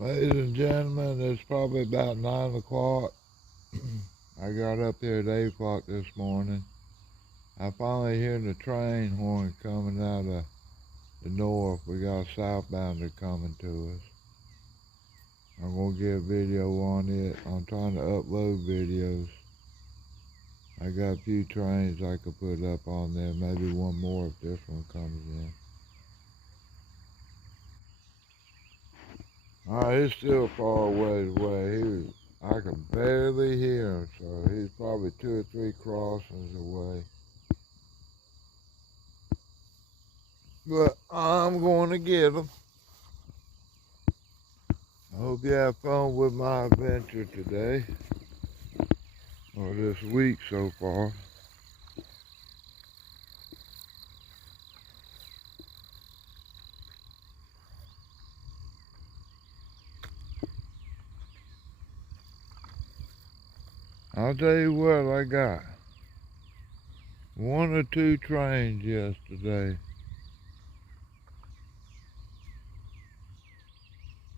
Ladies and gentlemen, it's probably about 9 o'clock. I got up here at 8 o'clock this morning. I finally hear the train horn coming out of the north. We got a southbounder coming to us. I'm going to get a video on it. I'm trying to upload videos. I got a few trains I could put up on there, maybe one more if this one comes in. Alright, he's still far away. I can barely hear him, so he's probably 2 or 3 crossings away. But I'm going to get him. I hope you have fun with my adventure today, or this week so far. I'll tell you what, I got 1 or 2 trains yesterday.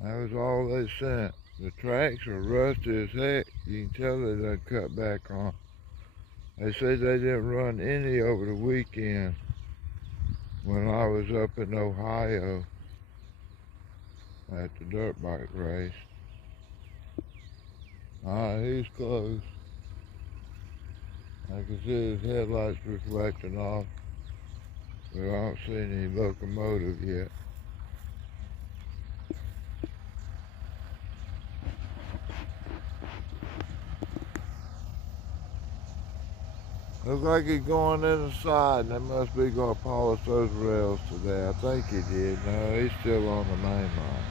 That was all they sent. The tracks are rusty as heck. You can tell they done cut back on. They said they didn't run any over the weekend when I was up in Ohio at the dirt bike race. Alright, he's close. I can see his headlights reflecting off, but I don't see any locomotive yet. Looks like he's going in the side, and they must be going to polish those rails today. I think he did. No, he's still on the main line.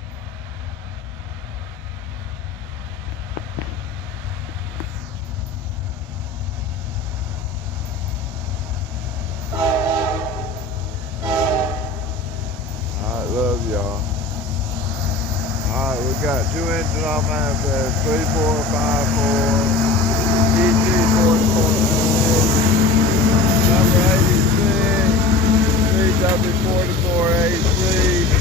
Alright, love y'all. Alright, we got 2 engines on manifest, 3454, EG44. Number 86, CW44AC.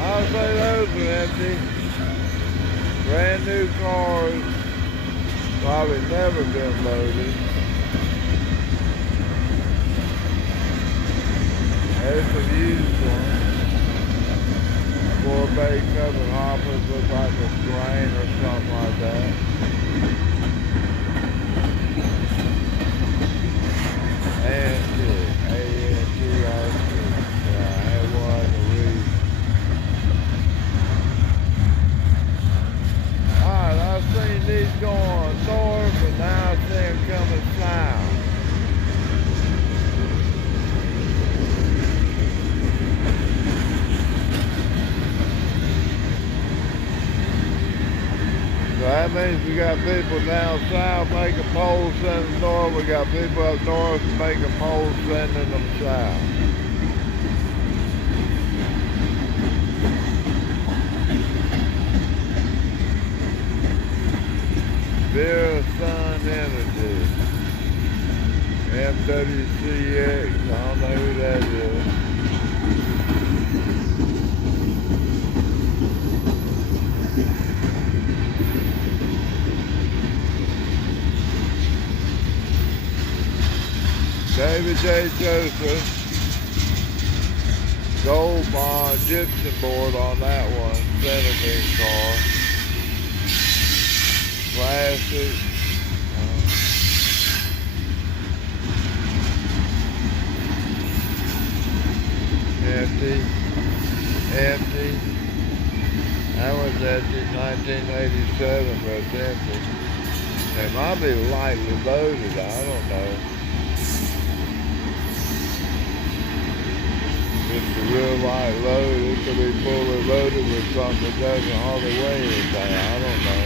I'll say those are empty. Brand new cars, probably never been loaded. There's some used ones. 4 bay covered hoppers, look like a grain or something like that. Antique, A-N-T-I-C. Yeah, I had one I could read. Alright, I've seen these going north, and now I see them coming south. So that means we got people down south making poles sending north. We got people up north making poles sending them south. Beer Sun Energy. MWCX. I don't know who that is. David J. Joseph, gold bond gypsum board on that one, centerbeam car, plastic, empty, that was empty, 1987, but it's empty. They might be lightly loaded, I don't know. It's a real light load. It could be fully loaded with something that doesn't hardly weigh anything. I don't know.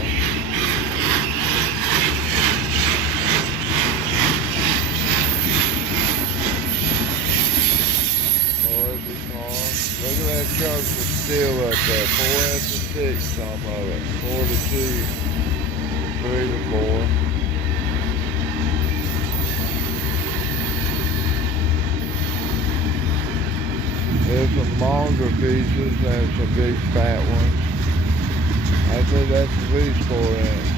6, some of it. 42, 3 to 4. There's some longer pieces and some big fat ones. I think that's at least 4 inch.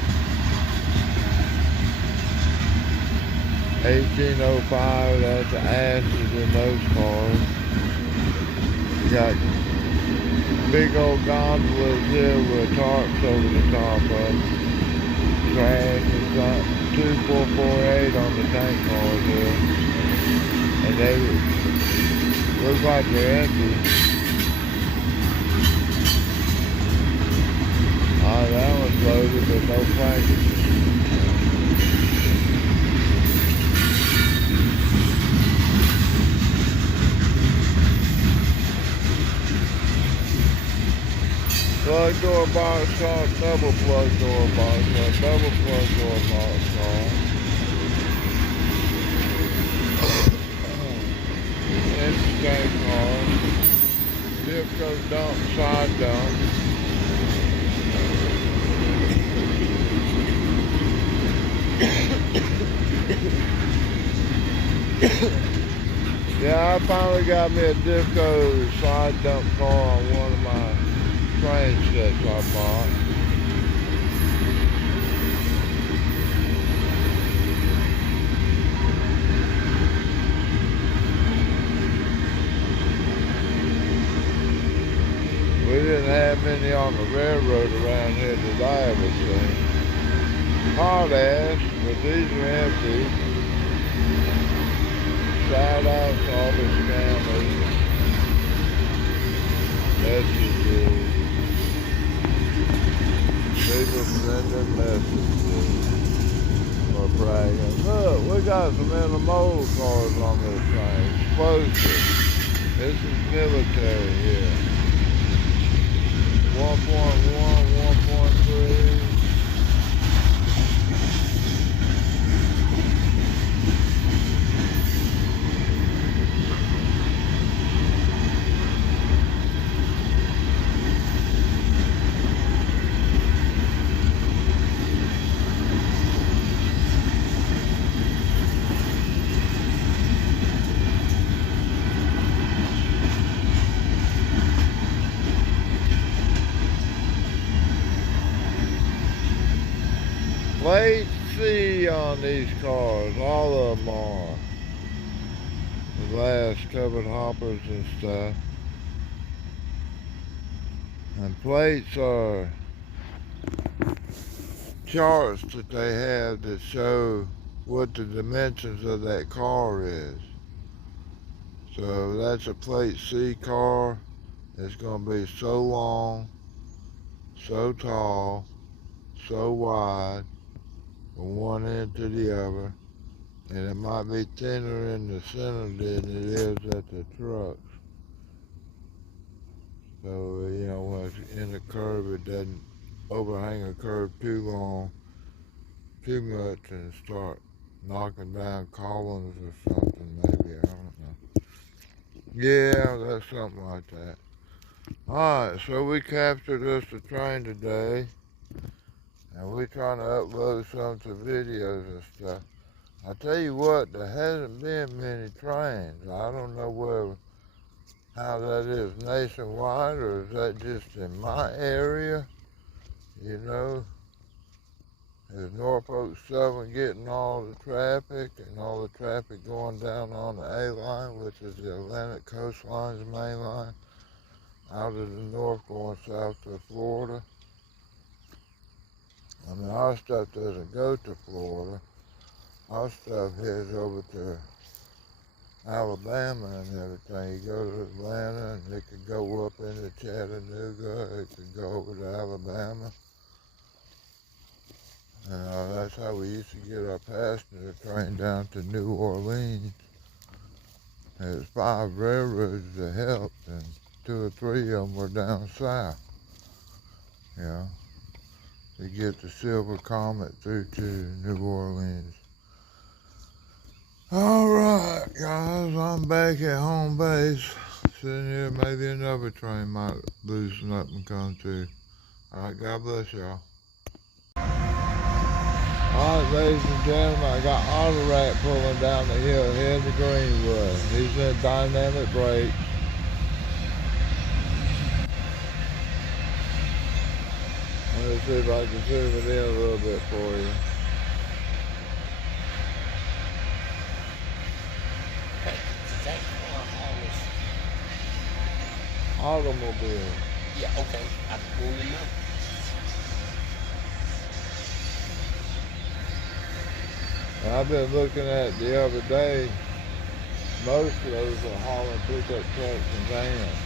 1805, that's the ashes in those cars. You got big old gondolas here with tarps over the top of them. Trash is 2448 on the tank cars here. And they look like they're empty. That one's loaded but no packages. Plug door box car, double plug door box car, double plug door box car. Interesting car. Zipco dump, side dump. Yeah, I finally got me a Zipco side dump car on one of my train sets I bought. We didn't have many on the railroad around here that I ever seen. Hot ass, but these are empty. Shout out to all the scammers. Messages. People sending messages for bragging. Look, we got some intermodal cars on this train. Explosive. This is military here. 1.1, 1.3. Plate C on these cars, all of them are. The glass covered hoppers and stuff. And plates are charts that they have that show what the dimensions of that car is. So that's a plate C car. It's going to be so long, so tall, so wide, from one end to the other, and it might be thinner in the center than it is at the trucks. So, you know, when it's in the curve, it doesn't overhang a curve too long, too much, and start knocking down columns or something, maybe, I don't know. Yeah, that's something like that. Alright, so we captured us a train today. And we're trying to upload some to videos and stuff. I tell you what, there hasn't been many trains. I don't know how that is nationwide, or is that just in my area? You know, is Norfolk Southern getting all the traffic and all the traffic going down on the A line, which is the Atlantic Coastline's main line, out of the north going south to Florida? I mean, our stuff doesn't go to Florida. Our stuff heads over to Alabama and everything. You go to Atlanta and it could go up into Chattanooga. It could go over to Alabama. And that's how we used to get our passenger train down to New Orleans. There's 5 railroads that helped, and 2 or 3 of them were down south. You know, to get the Silver Comet through to New Orleans. Alright guys, I'm back at home base. Sitting here, maybe another train might loosen up and come to. All right, God bless y'all. All right, ladies and gentlemen, I got Auto Rat pulling down the hill heading to Greenwood. He's in dynamic brake. Let's see if I can zoom it in a little bit for you. Automobile. Yeah, okay. I want to know. I've been looking at the other day, most of those are hauling pickup trucks and vans.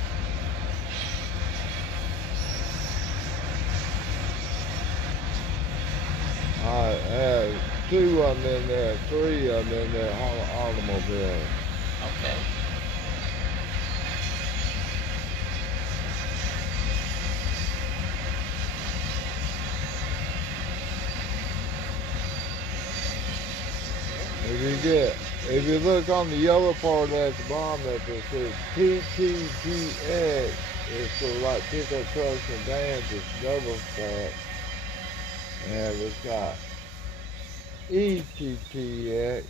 I have 2 of them in there, 3 of them in there hauling automobiles. Okay. If you look on the yellow part at the bottom, it says PTGX. It's for like pickup trucks and vans. It's double stack. And it's got ETTX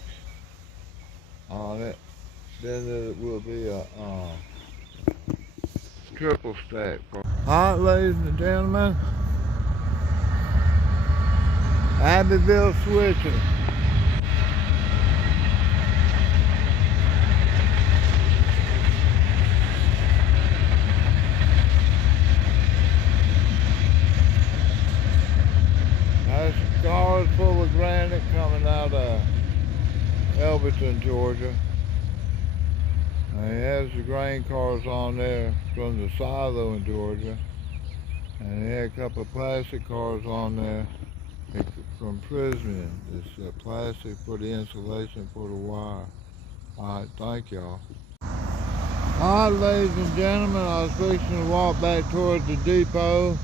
on it. Then it will be a triple stack. Alright, ladies and gentlemen, Abbeville switching. That's cars full of granite coming out of Elberton, Georgia. And he has the grain cars on there from the silo in Georgia. And he had a couple of plastic cars on there from Prysmian. It's plastic for the insulation for the wire. Alright, thank y'all. Alright, ladies and gentlemen, I was fixing to walk back towards the depot.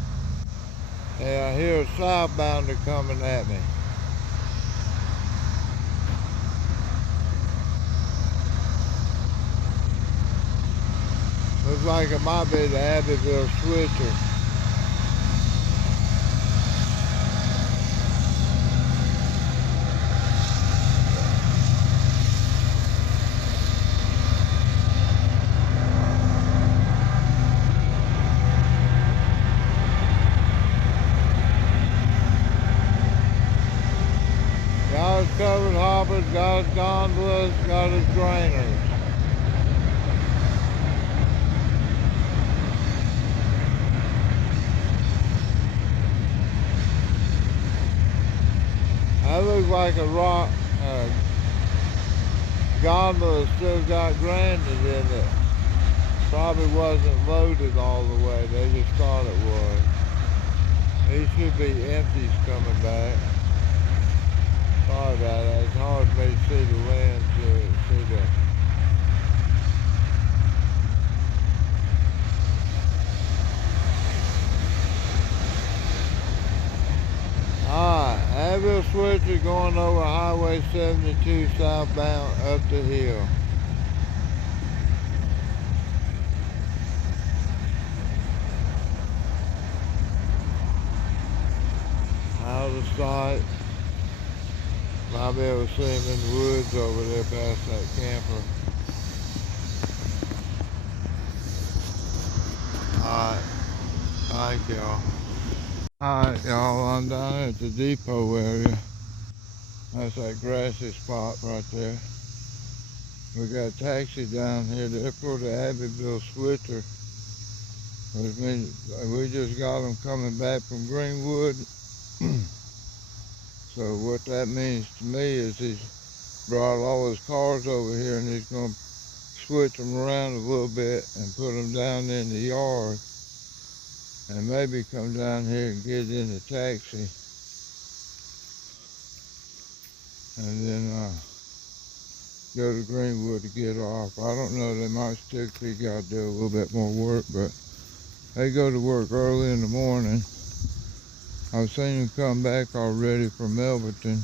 And I hear a southbounder coming at me. Looks like it might be the Abbeville switcher. Got his covered hoppers, got his gondolas, got his drainers. That looks like a rock gondola still got granite in it. Probably wasn't loaded all the way, they just thought it was. These should be empties coming back. Sorry about that, it's hard for me to see the lens, see the... Alright, Abbeville switcher going over Highway 72 southbound up the hill. Out of sight. Might be able to see him in the woods over there past that camper. Alright, thank y'all. Alright y'all, I'm down at the depot area. That's that grassy spot right there. We got a taxi down here there for the Abbeville switcher. Which means we just got them coming back from Greenwood. So what that means to me is he's brought all his cars over here and he's going to switch them around a little bit and put them down in the yard and maybe come down here and get in the taxi and then go to Greenwood to get off. I don't know, they might still got to do a little bit more work, but they go to work early in the morning. I've seen him come back already from Elberton.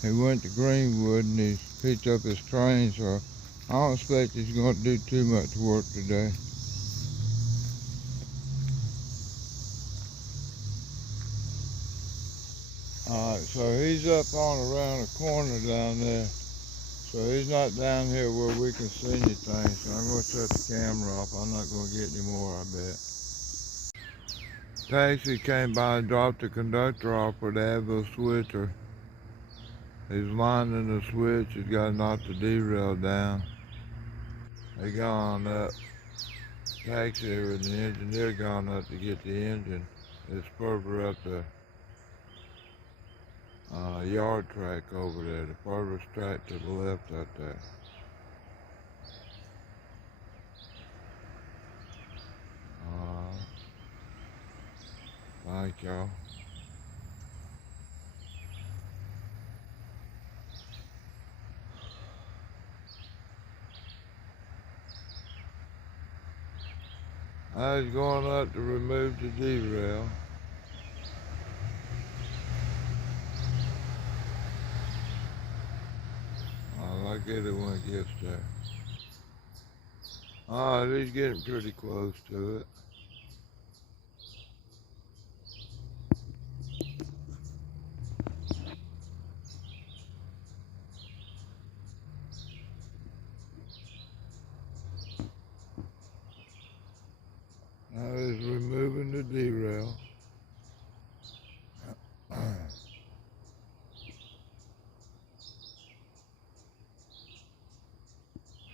He went to Greenwood and he picked up his train, so I don't expect he's going to do too much work today. Alright, so he's up on around the corner down there. So he's not down here where we can see anything. So I'm going to shut the camera off. I'm not going to get any more, I bet. Taxi came by and dropped the conductor off with the Advil switcher. He's winding the switch. He's got to knock the derail down. They gone up. Taxi with the engineer gone up to get the engine. It's further up the yard track over there. The furthest track to the left out there. Thank y'all. I was going up to remove the derail. I'll get it when it gets there. He's getting pretty close to it. I was removing the derail.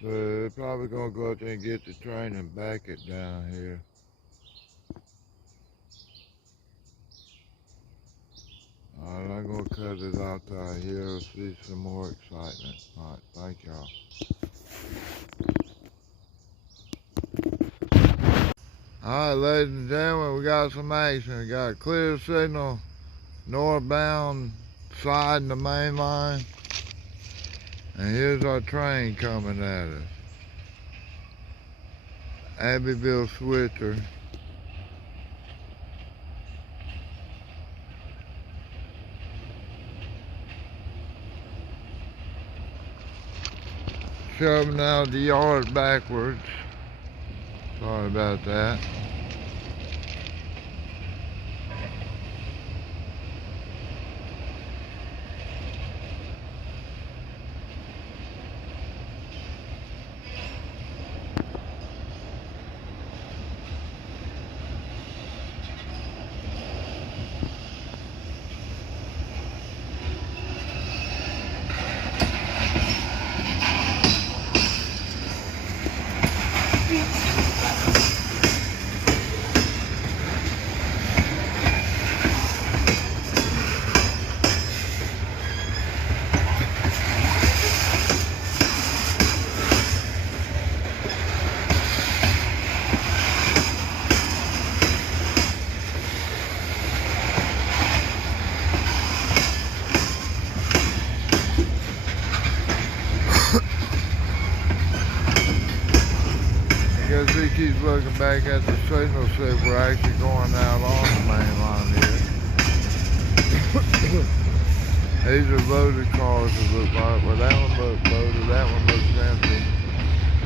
So they're probably gonna go out there and get the train and back it down here. Alright, I'm gonna cut it out till I hear see some more excitement. Alright, thank y'all. Alright, ladies and gentlemen, we got some action. We got a clear signal northbound side in the main line. And here's our train coming at us. Abbeville switcher. Shoving out the yard backwards. Sorry about that. Because he keeps looking back at the signal, see if we're actually going out on the main line here. These are loaded cars, it looks like. Well, that one looks loaded, that one looks empty.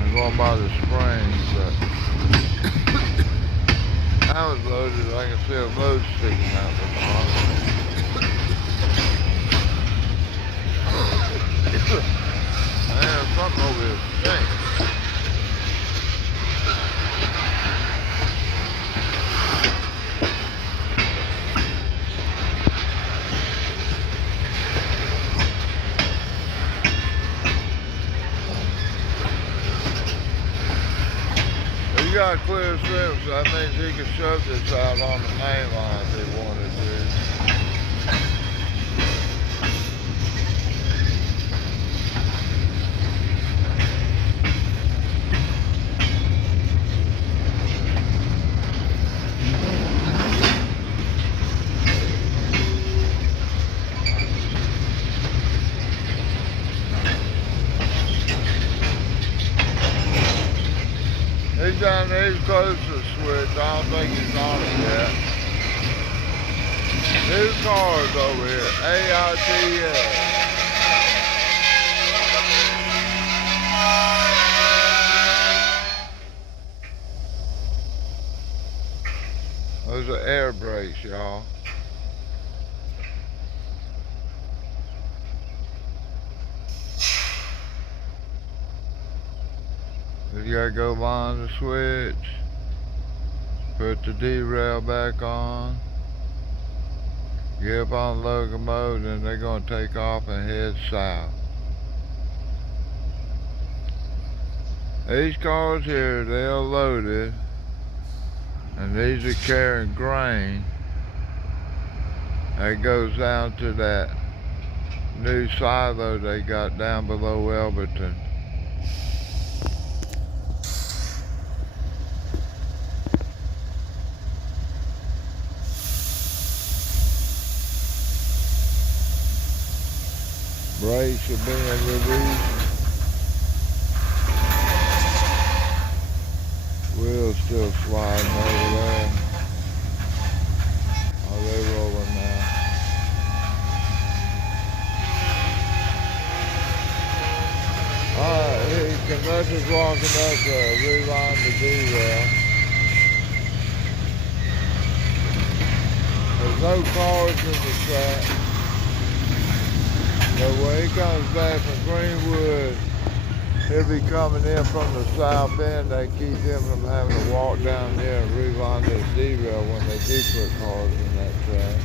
I'm going by the springs, but that was loaded. I can see a load sticking out the bottom. Man, something over here stinks. You got a clear signal, so that means he can shove this out on the main line if he wanted to. He's down there, he's close to the switch. I don't think he's on it yet. New cars over here, AITS. Those are air brakes, y'all. You gotta go line the switch, put the derail back on, get up on the locomotive, and they're gonna take off and head south. These cars here, they're loaded, and these are carrying grain that goes down to that new silo they got down below Elberton. Brakes are being released. Wheels still sliding over there. Oh, they're rolling now. Alright, the conductor's walking up to reline the derail. There's no cars in the track. But when he comes back from Greenwood, he'll be coming in from the south end. They keep him from having to walk down there and reline this derail when they do put cars in that track.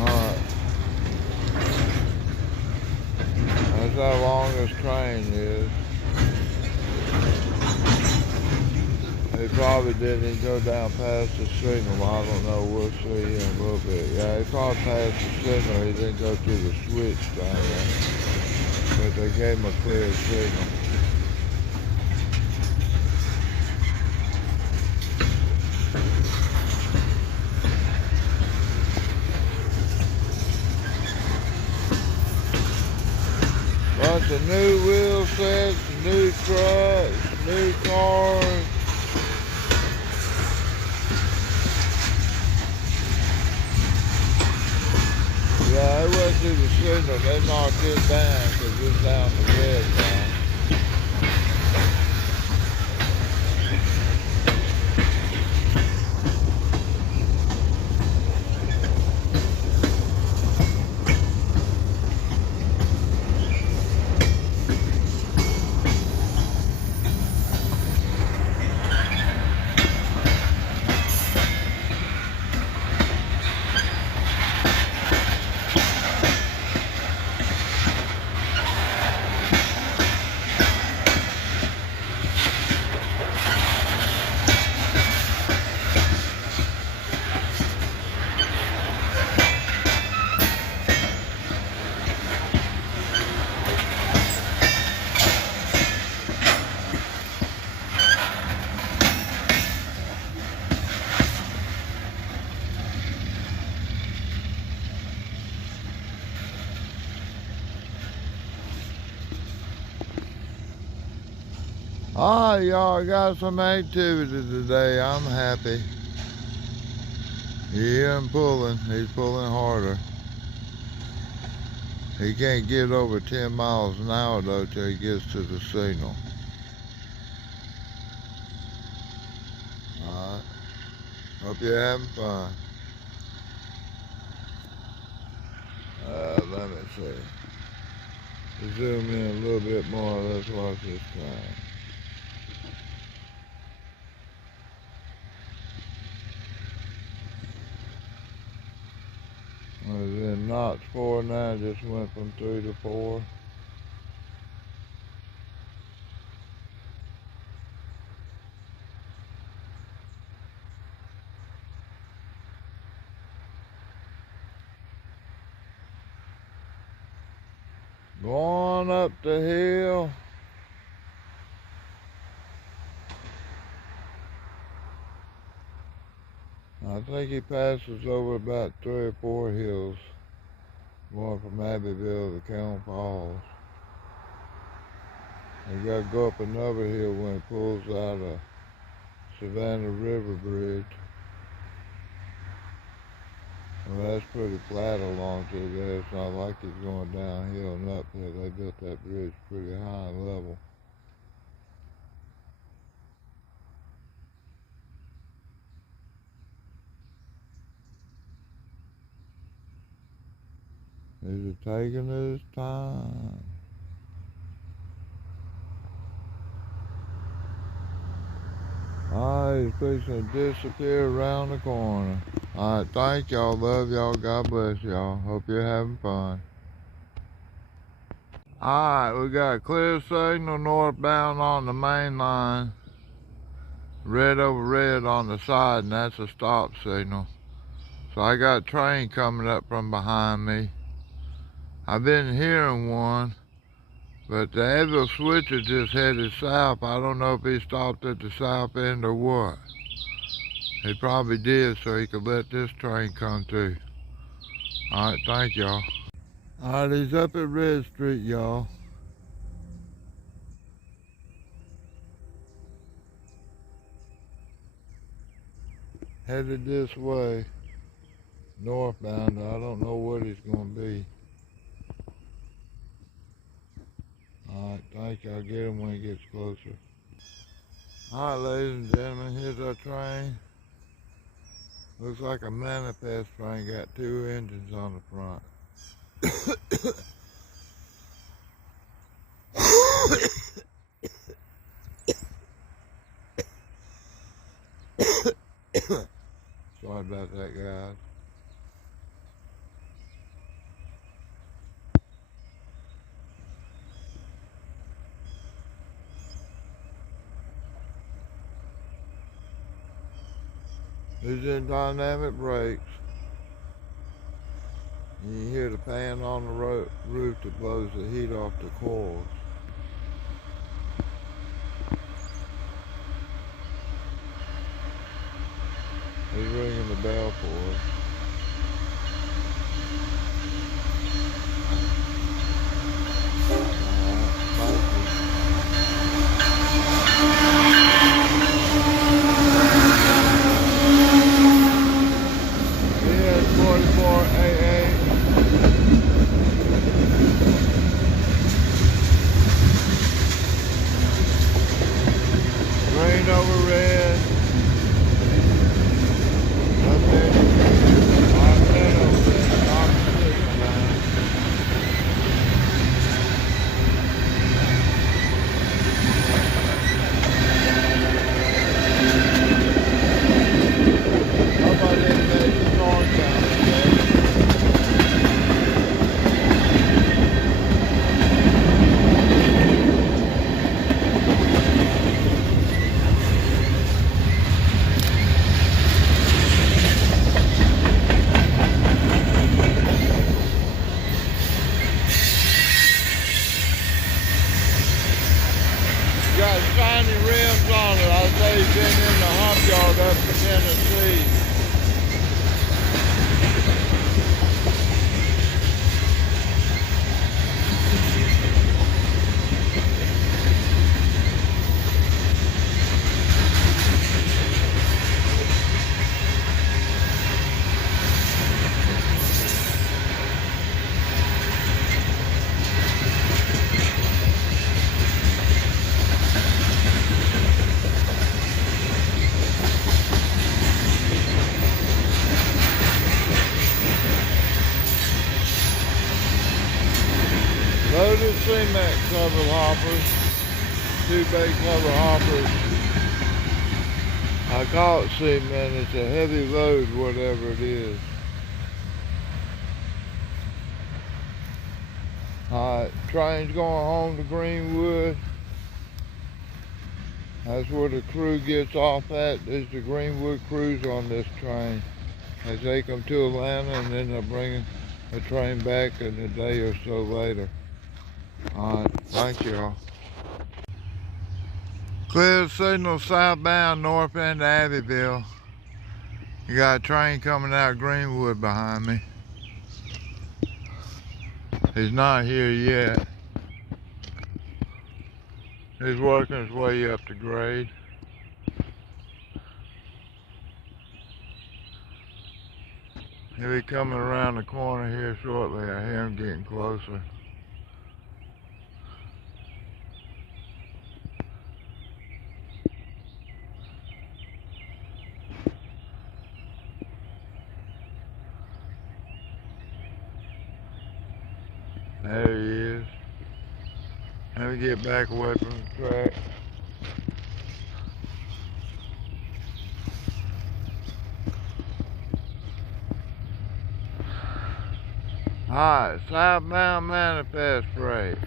Alright. That's how long this train is. He probably didn't go down past the signal. I don't know. We'll see in a little bit. Yeah, he probably passed the signal. He didn't go to the switch down there. But they gave him a clear signal. Bunch of new wheel sets, new trucks, new cars. Yeah, they went through the signal. They knocked it down because it's down the red line. Ah, y'all got some activity today. I'm happy. You hear him pulling. He's pulling harder. He can't get over 10 miles an hour though till he gets to the signal. Alright. Hope you're having fun. Let me see. Zoom in a little bit more. Let's watch this train. I was in knots 4 now, just went from 3 to 4. Going up the hill. I think he passes over about 3 or 4 hills, going from Abbeville to Kelm Falls. You gotta go up another hill when he pulls out of Savannah River Bridge. Well, that's pretty flat along through there. It's not like he's going downhill and uphill. They built that bridge pretty high and level. He's taking his time. Alright, he's fixing to disappear around the corner. Alright, thank y'all. Love y'all. God bless y'all. Hope you're having fun. Alright, we got a clear signal northbound on the main line. Red over red on the side, and that's a stop signal. So I got a train coming up from behind me. I've been hearing one, but the other switcher just headed south. I don't know if he stopped at the south end or what. He probably did so he could let this train come through. Alright, thank y'all. Alright, he's up at Red Street, y'all. Headed this way, northbound. I don't know what he's gonna be. Alright, thank you. I'll get him when he gets closer. Alright, ladies and gentlemen, here's our train. Looks like a manifest train, got two engines on the front. Sorry about that, guys. These are dynamic brakes. You can hear the fan on the roof that blows the heat off the coils. He's ringing the bell for us. Green over red. Got shiny rims on it. I say he's been in the hump yard up in Tennessee. Loaded cement cover hoppers, two big cover hoppers. I call it cement, it's a heavy load, whatever it is. Alright, train's going home to Greenwood. That's where the crew gets off at. There's the Greenwood crews on this train. They take them to Atlanta and then they'll bring the train back in a day or so later. Alright, thank y'all. Clear signal southbound north end of Abbeville. You got a train coming out of Greenwood behind me. He's not here yet. He's working his way up the grade. He'll be coming around the corner here shortly. I hear him getting closer. There he is. Let me get back away from the track. Alright, southbound manifest rate.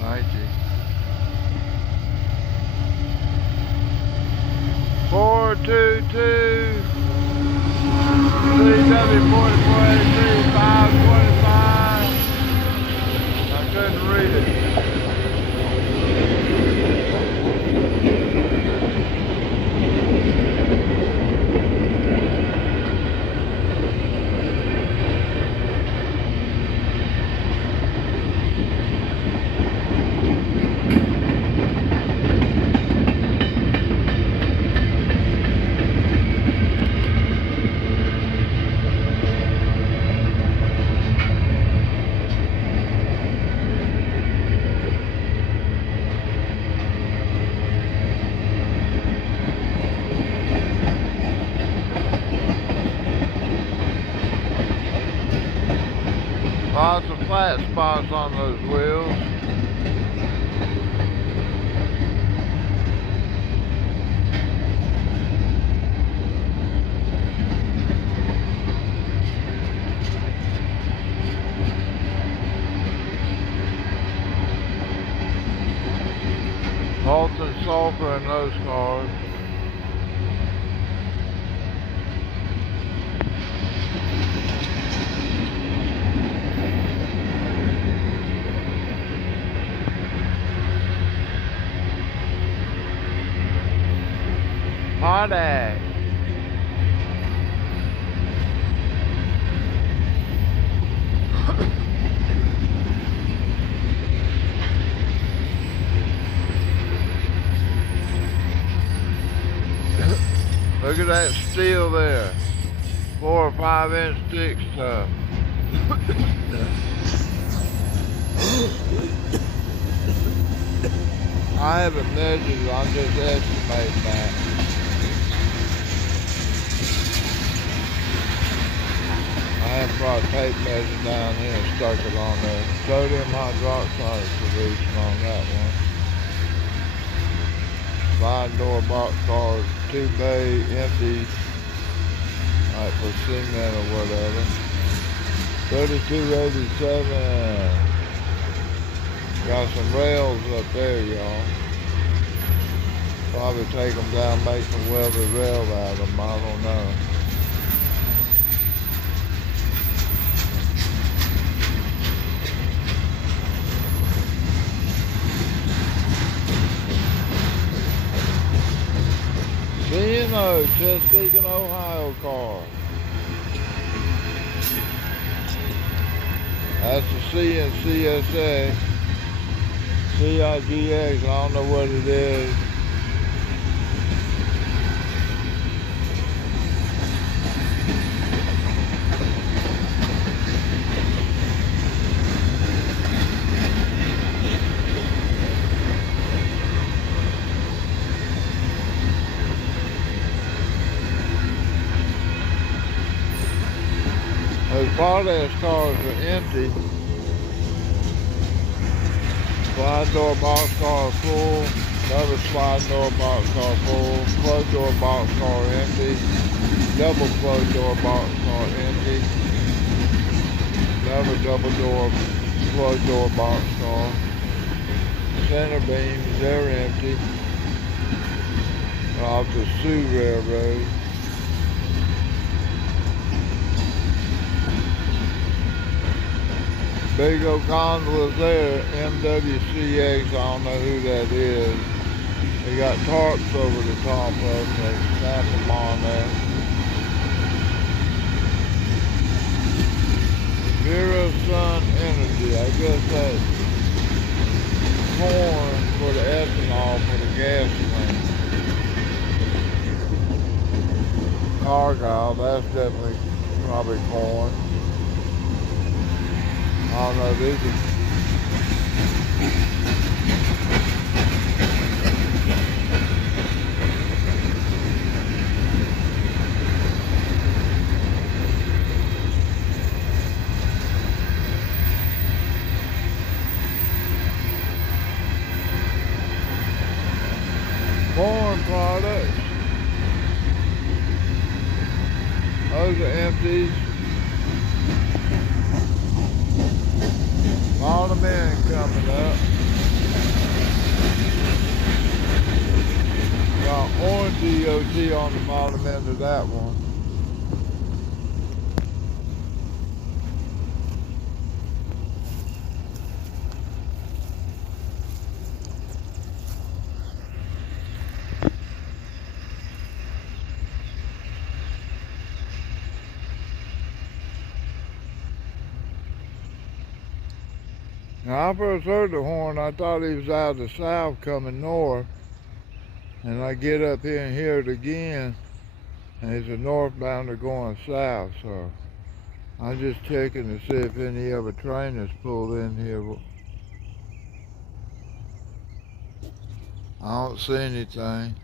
Thank you. 422 CW4483 525. I couldn't read it. Lots of flat spots on those wheels. Molten sulfur in those cars. Potash. Look at that steel there. 4 or 5 inch thick stuff. I haven't measured it, I'm just estimating that. I have brought tape measure down here and stuck it on there. Sodium hydroxide solution on that one. Sliding door boxcars, 2 bay, empty, like for cement or whatever. 3287. Got some rails up there, y'all. Probably take them down, make some welded rail out of them, I don't know. CNO, Chesapeake and Ohio car. That's the C and CSA. CIGX, I don't know what it is. Those potash cars are empty. Slide door box car full, another slide door box car full, closed door box car empty, double closed door box car empty, another double door closed door box car, center beams, they're empty, off the Sioux Railroad. Big old gondolas there, MWCX, I don't know who that is. They got tarps over the top of them, they snap them on there. Zero Sun Energy, I guess that's corn for the ethanol for the gasoline. Argyle, that's definitely probably corn. I don't know, these are Corn products. Those are empties. A lot of men coming up. Got orange DOT on the bottom end of that one. Now, I first heard the horn, I thought he was out of the south coming north. And I get up here and hear it again. And it's a northbounder going south, so I'm just checking to see if any other train has pulled in here. I don't see anything.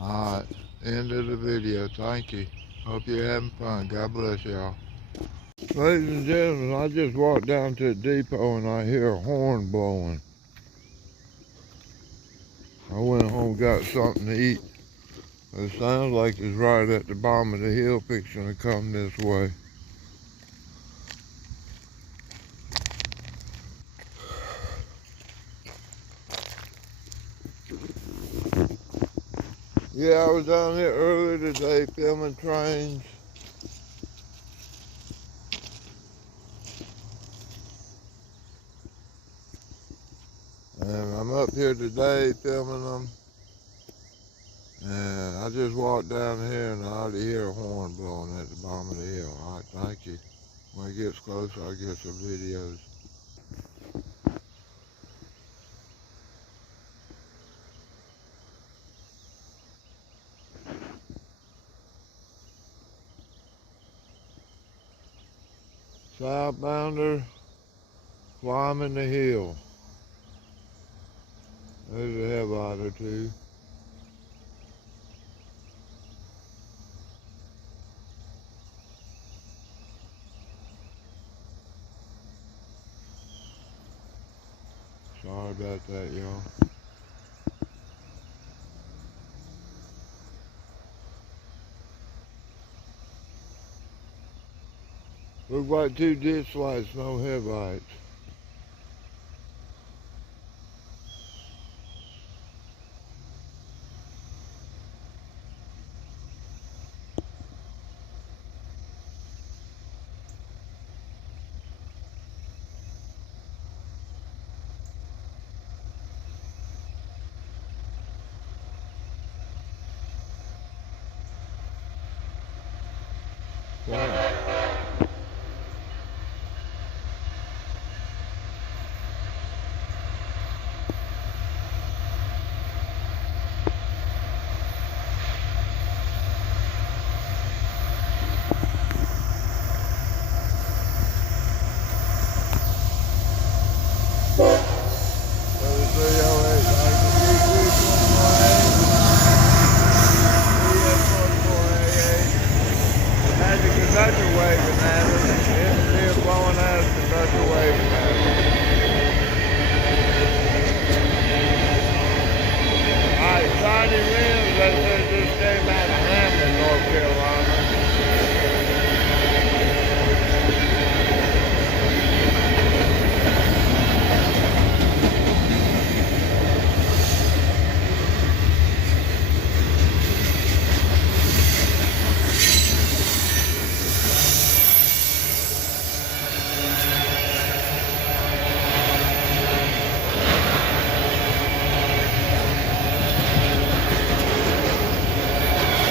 Alright, end of the video. Thank you. Hope you're having fun. God bless y'all. Ladies and gentlemen, I just walked down to the depot and I hear a horn blowing. I went home and got something to eat. It sounds like it's right at the bottom of the hill fixing to come this way. Yeah, I was down here earlier today filming trains. And I'm up here today filming them. And I just walked down here and I already hear a horn blowing at the bottom of the hill. Alright, thank you. When it gets closer, I'll get some videos. Southbounder climbing the hill. There's a headlight or two. Sorry about that, y'all. Looks like two ditch lights, no headlights. Wow. Conductor waving at us, and it's blowing at us, conductor waving at us. Alright, shiny rims, that says just came out of Hammond, North Carolina.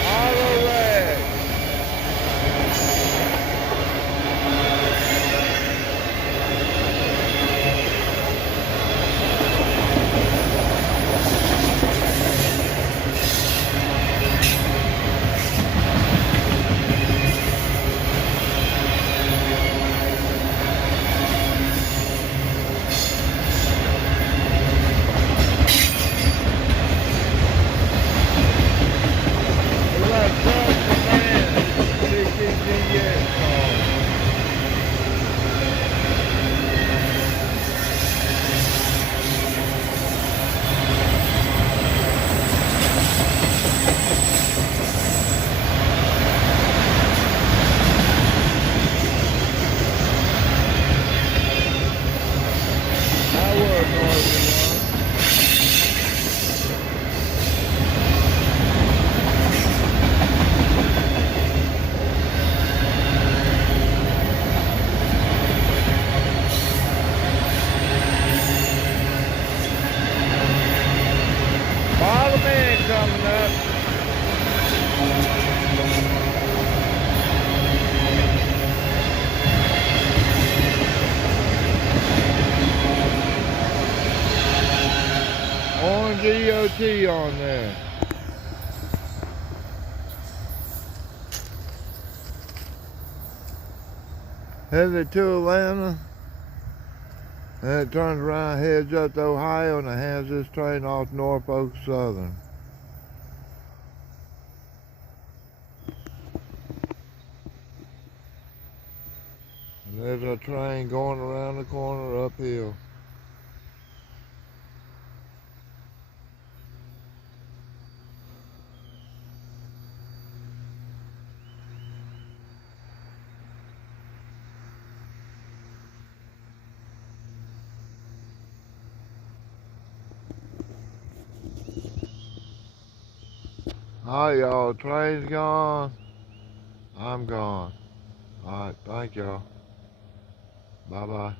Auto red. What's he on there? Headed to Atlanta. And it turns around, heads up to Ohio, and it hands this train off Norfolk Southern. And there's a train going around the corner uphill. Alright, y'all, train's gone. I'm gone. Alright, thank y'all. Bye-bye.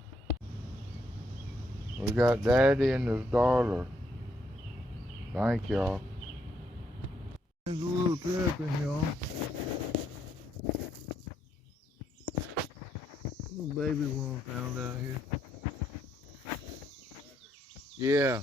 We got Daddy and his daughter. Thank y'all. There's a little trapping, y'all. Little baby one found out here. Yeah.